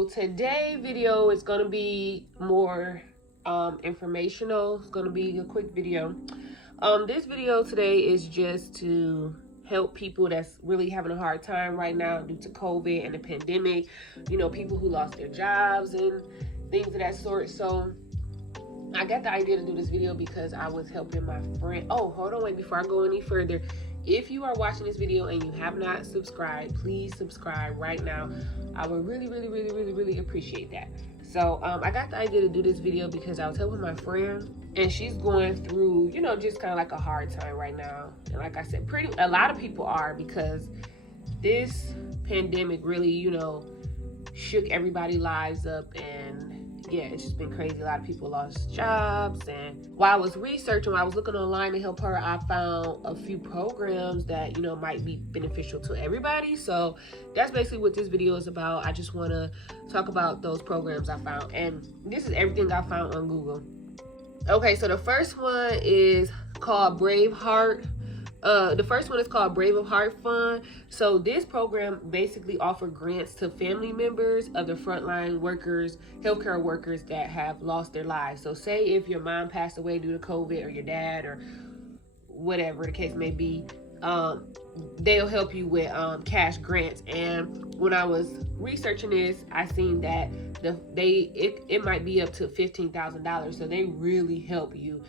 So today video is going to be more informational. It's going to be a quick video. This video today is just to help people that's really having a hard time right now due to COVID and the pandemic. You know, people who lost their jobs and things of that sort. So I got the idea to do this video because I was helping my friend. Oh, hold on, wait, before I go any further. If you are watching this video and you have not subscribed, please subscribe right now. I would really appreciate that. So I got the idea to do this video because I was helping my friend and she's going through, you know, just kind of like a hard time right now. And like I said, a lot of people are, because this pandemic really, you know, shook everybody's lives up. And yeah, it's just been crazy. A lot of people lost jobs. And while I was researching, while I was looking online to help her, I found a few programs that, you know, might be beneficial to everybody. So that's basically what this video is about. I just want to talk about those programs I found. And this is everything I found on Google. Okay, so the first one is called Brave Heart. The first one is called Brave of Heart Fund. So this program basically offers grants to family members of the frontline workers, healthcare workers that have lost their lives. So say if your mom passed away due to COVID, or your dad, or whatever the case may be, they'll help you with cash grants. And when I was researching this, I seen that it might be up to $15,000. So they really help you.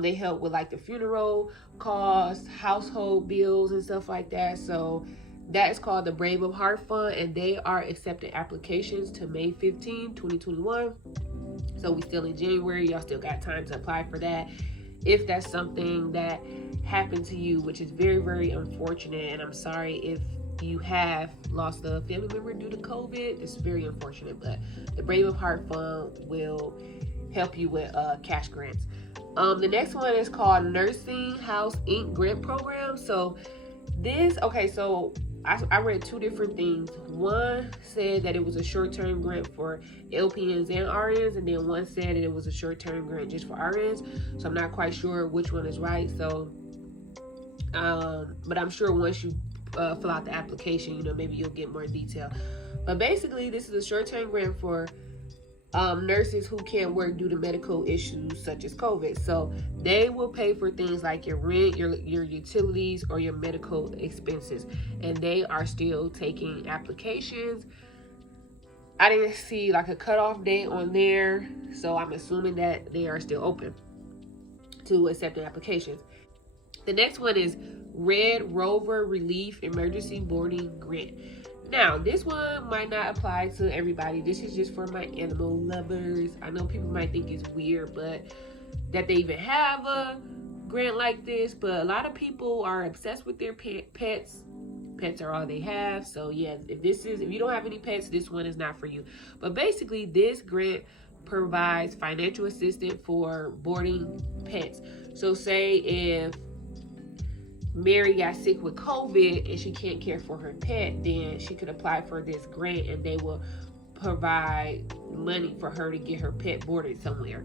They help with like the funeral costs, household bills, and stuff like that. So that is called the Brave of Heart Fund, and they are accepting applications to May 15, 2021. So we still in January. Y'all still got time to apply for that if that's something that happened to you, which is very unfortunate. And I'm sorry if you have lost a family member due to COVID. It's very unfortunate, but the Brave of Heart Fund will help you with cash grants. The next one is called Nursing House Inc. Grant Program. So this, okay, so I read two different things. One said that it was a short-term grant for LPNs and RNs, and then one said that it was a short-term grant just for RNs. So I'm not quite sure which one is right. So, but I'm sure once you fill out the application, you know, maybe you'll get more detail. But basically, this is a short-term grant for nurses who can't work due to medical issues such as COVID. So they will pay for things like your rent, your utilities, or your medical expenses. And they are still taking applications. I didn't see like a cutoff date on there, so I'm assuming that they are still open to accepting applications. The next one is Red Rover Relief Emergency Boarding Grant. Now, this one might not apply to everybody. This is just for my animal lovers. I know people might think it's weird, but that they even have a grant like this. But a lot of people are obsessed with their pets. Pets are all they have. So yeah, if you don't have any pets, this one is not for you. But basically, this grant provides financial assistance for boarding pets. So say if Mary got sick with COVID and she can't care for her pet, then she could apply for this grant and they will provide money for her to get her pet boarded somewhere.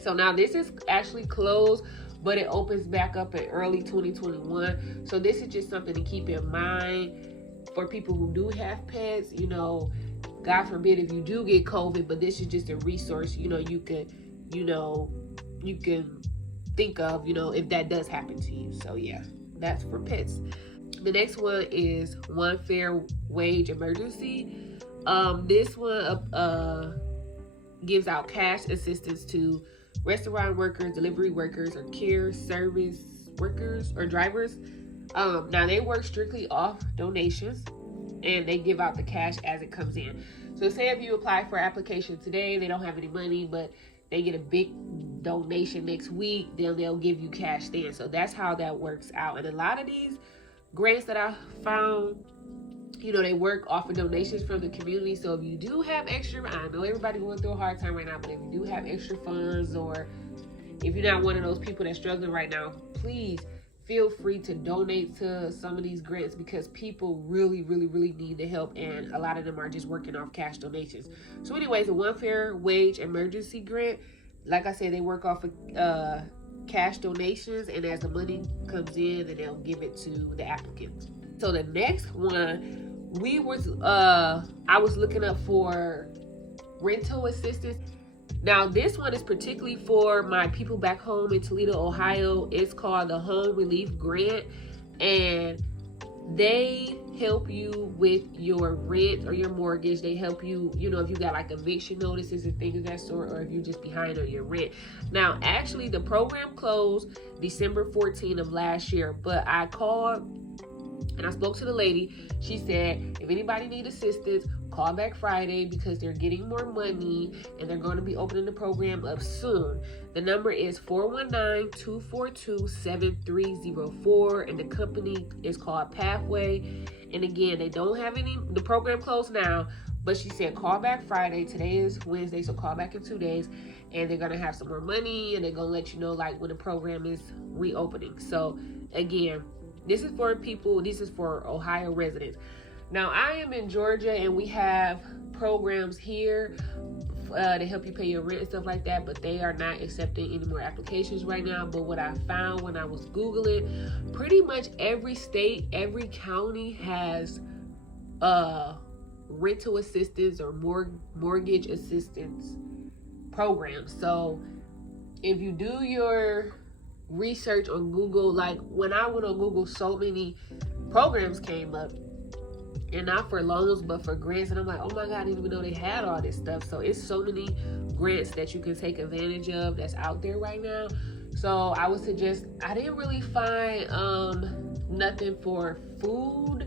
So now this is actually closed, but it opens back up in early 2021. So this is just something to keep in mind for people who do have pets. You know, God forbid if you do get COVID, but this is just a resource, you know, you can think of, you know, if that does happen to you. So yeah, that's for pets. The next one is One Fair Wage Emergency. This one gives out cash assistance to restaurant workers, delivery workers, or care service workers or drivers. Now they work strictly off donations, and they give out the cash as it comes in. So say if you apply for application today, they don't have any money, but they get a big donation next week, then they'll give you cash then. So that's how that works out. And a lot of these grants that I found, you know, they work off of donations from the community. So if you do have extra, I know everybody going through a hard time right now, but if you do have extra funds, or if you're not one of those people that's struggling right now, please feel free to donate to some of these grants, because people really need the help, and a lot of them are just working off cash donations. So anyways, the One Fair Wage Emergency Grant, like I said, they work off of cash donations, and as the money comes in, then they'll give it to the applicants. So the next one I was looking up for rental assistance. Now this one is particularly for my people back home in Toledo, Ohio. It's called the Home Relief Grant, and they help you with your rent or your mortgage. They help you, you know, if you got like eviction notices and things of that sort, or if you're just behind on your rent. Now, actually, the program closed December 14th of last year, but I called and I spoke to the lady. She said, if anybody needs assistance, call back Friday because they're getting more money and they're going to be opening the program up soon. The number is 419-242-7304, and the company is called Pathway. And again, they don't have the program closed now, but she said call back Friday. Today is Wednesday, so call back in 2 days, and they're going to have some more money, and they're going to let you know like when the program is reopening. So again, this is for people, this is for Ohio residents. Now, I am in Georgia, and we have programs here to help you pay your rent and stuff like that, but they are not accepting any more applications right now. But what I found when I was Googling, pretty much every state, every county has rental assistance or mortgage assistance programs. So if you do your research on Google, like when I went on Google, so many programs came up, and not for loans but for grants, and I'm like, oh my god, I didn't even know they had all this stuff. So it's so many grants that you can take advantage of that's out there right now. So I would suggest, I didn't really find nothing for food,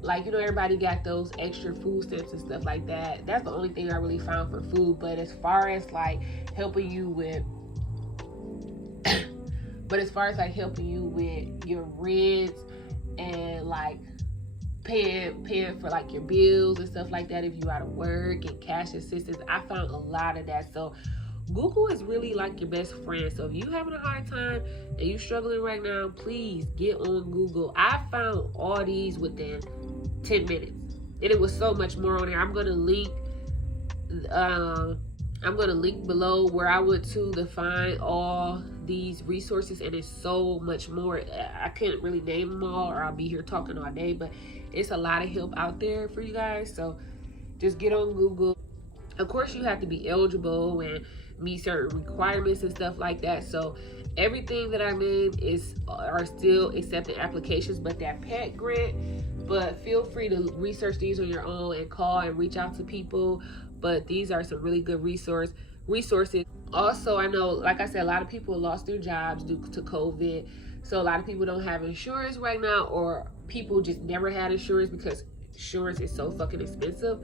like, you know, everybody got those extra food stamps and stuff like that. That's the only thing I really found for food. But as far as like helping you with helping you with your rent and like paying for like your bills and stuff like that if you out of work, and cash assistance, I found a lot of that. So Google is really like your best friend. So if you having a hard time and you struggling right now, please get on Google. I found all these within 10 minutes, and it was so much more on there. I'm gonna link below where I went to find all these resources, and it's so much more. I couldn't really name them all, or I'll be here talking all day, but it's a lot of help out there for you guys. So just get on Google. Of course, you have to be eligible and meet certain requirements and stuff like that. So everything that I named are still accepting applications, but that pet grant. But feel free to research these on your own and call and reach out to people. But these are some really good resources. Also, I know, like I said, a lot of people lost their jobs due to COVID. So a lot of people don't have insurance right now, or people just never had insurance because insurance is so fucking expensive.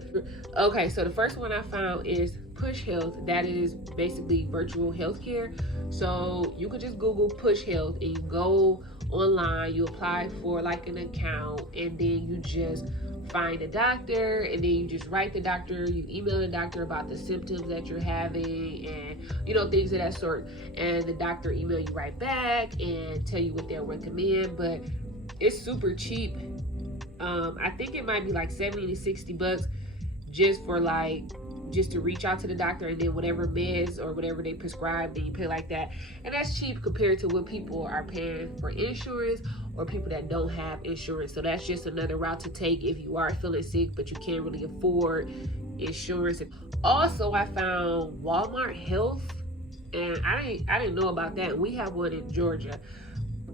Okay, so the first one I found is Push Health. That is basically virtual healthcare. So you could just Google Push Health, and you go online, you apply for like an account, and then you just find a doctor, and then you just write the doctor, you email the doctor about the symptoms that you're having, and you know, things of that sort, and the doctor email you right back and tell you what they'll recommend. But it's super cheap. I think it might be like 70 to 60 bucks just to reach out to the doctor, and then whatever meds or whatever they prescribe, then you pay like that. And that's cheap compared to what people are paying for insurance, or people that don't have insurance. So that's just another route to take if you are feeling sick but you can't really afford insurance. Also, I found Walmart Health, and I didn't know about that. We have one in Georgia,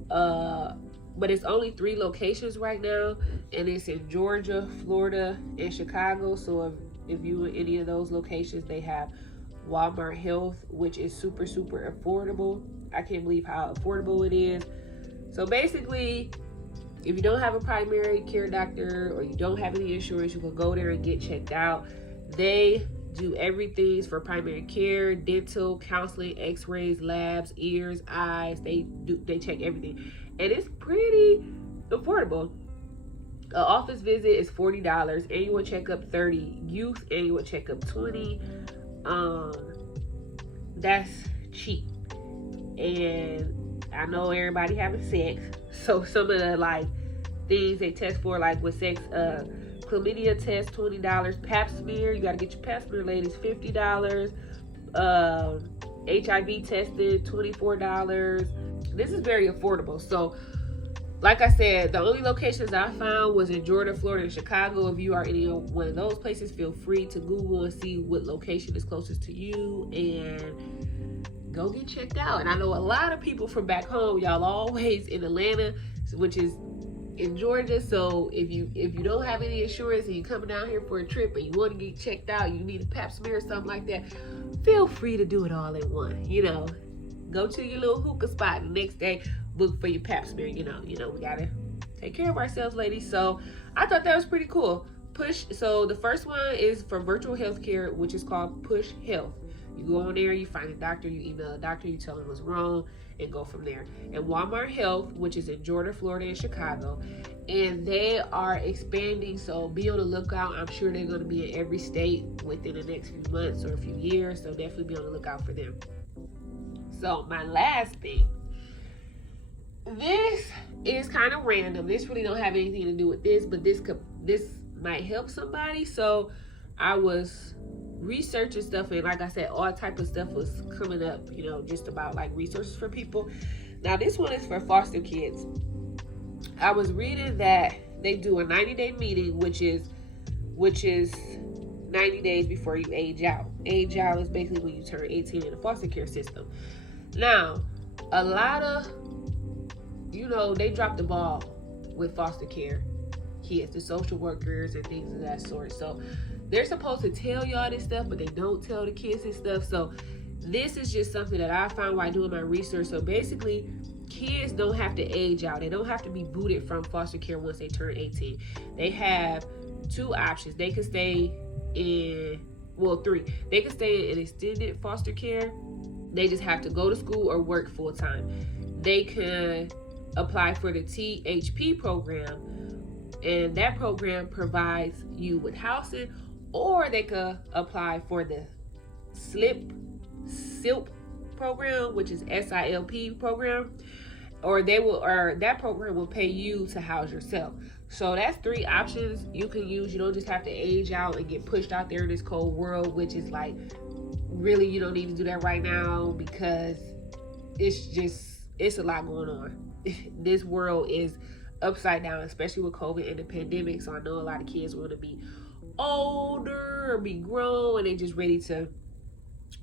but it's only 3 locations right now, and it's in Georgia, Florida, and Chicago. So if you in any of those locations, they have Walmart Health, which is super, super affordable. I can't believe how affordable it is. So basically, if you don't have a primary care doctor or you don't have any insurance, you can go there and get checked out. They do everything for primary care, dental, counseling, x-rays, labs, ears, eyes. They check everything, and it's pretty affordable. An office visit is $40, annual checkup $30, youth annual checkup $20. That's cheap. And I know everybody having sex, so some of the like things they test for, like with sex, chlamydia test $20, pap smear, you gotta get your pap smear, ladies, $50, HIV tested $24. This is very affordable. So like I said, the only locations I found was in Georgia, Florida, and Chicago. If you are in one of those places, feel free to Google and see what location is closest to you and go get checked out. And I know a lot of people from back home, y'all always in Atlanta, which is in Georgia. So if you don't have any insurance and you're coming down here for a trip and you want to get checked out, you need a pap smear or something like that, feel free to do it all in one. Go to your little hookah spot and the next day book for your pap smear. We gotta take care of ourselves, ladies. So I thought that was pretty cool. So the first one is for virtual healthcare, which is called Push Health. You go on there, you find a doctor, you email a doctor, you tell them what's wrong, and go from there. And Walmart Health, which is in Georgia, Florida, and Chicago, and they are expanding, so be on the lookout. I'm sure they're going to be in every state within the next few months or a few years, so definitely be on the lookout for them. So my last thing, this is kind of random. This really don't have anything to do with this, but this might help somebody. So I was researching stuff, and like I said, all type of stuff was coming up, just about like resources for people. Now this one is for foster kids. I was reading that they do a 90-day meeting, which is 90 days before you age out. Age out is basically when you turn 18 in the foster care system. Now, a lot of, they dropped the ball with foster care kids, the social workers and things of that sort. So they're supposed to tell y'all this stuff, but they don't tell the kids this stuff. So this is just something that I found while doing my research. So basically, kids don't have to age out. They don't have to be booted from foster care once they turn 18. They have two options. They can stay in, three. They can stay in extended foster care. They just have to go to school or work full time. They can apply for the THP program, and that program provides you with housing, or they could apply for the SILP program, which is SILP program, or that program will pay you to house yourself. So that's three options you can use. You don't just have to age out and get pushed out there in this cold world, which is like, really, you don't need to do that right now because it's a lot going on. This world is upside down, especially with COVID and the pandemic. So I know a lot of kids want to be older or be grown and they just ready to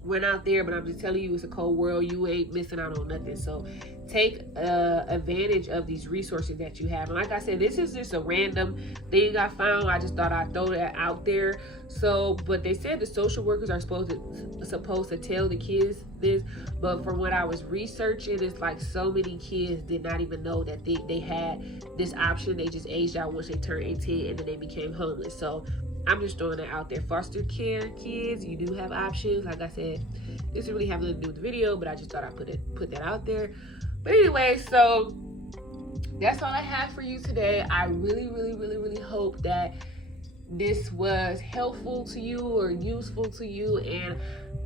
run out there, but I'm just telling you, it's a cold world. You ain't missing out on nothing. So take advantage of these resources that you have. And like I said, this is just a random thing I found. I just thought I'd throw that out there. So, but they said the social workers are supposed to tell the kids this, but from what I was researching, it's like so many kids did not even know that they had this option. They just aged out once they turned 18 and then they became homeless. So I'm just throwing it out there. Foster care kids, you do have options. Like I said, this doesn't really have nothing to do with the video, but I just thought I'd put that out there. But anyway, so that's all I have for you today. I really, really, really, really hope that this was helpful to you or useful to you. And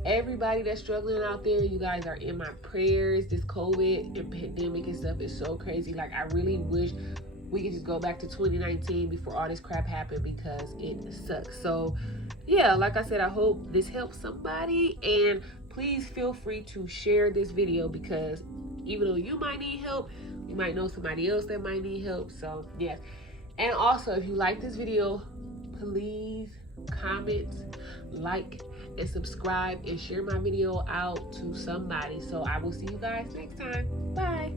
everybody that's struggling out there, you guys are in my prayers. This COVID and pandemic and stuff is so crazy. Like, I really wish we could just go back to 2019 before all this crap happened, because it sucks. So yeah, like I said, I hope this helps somebody, and please feel free to share this video, because even though you might need help, you might know somebody else that might need help. So yeah. And also, if you like this video, please comment, like, and subscribe, and share my video out to somebody. So I will see you guys next time. Bye.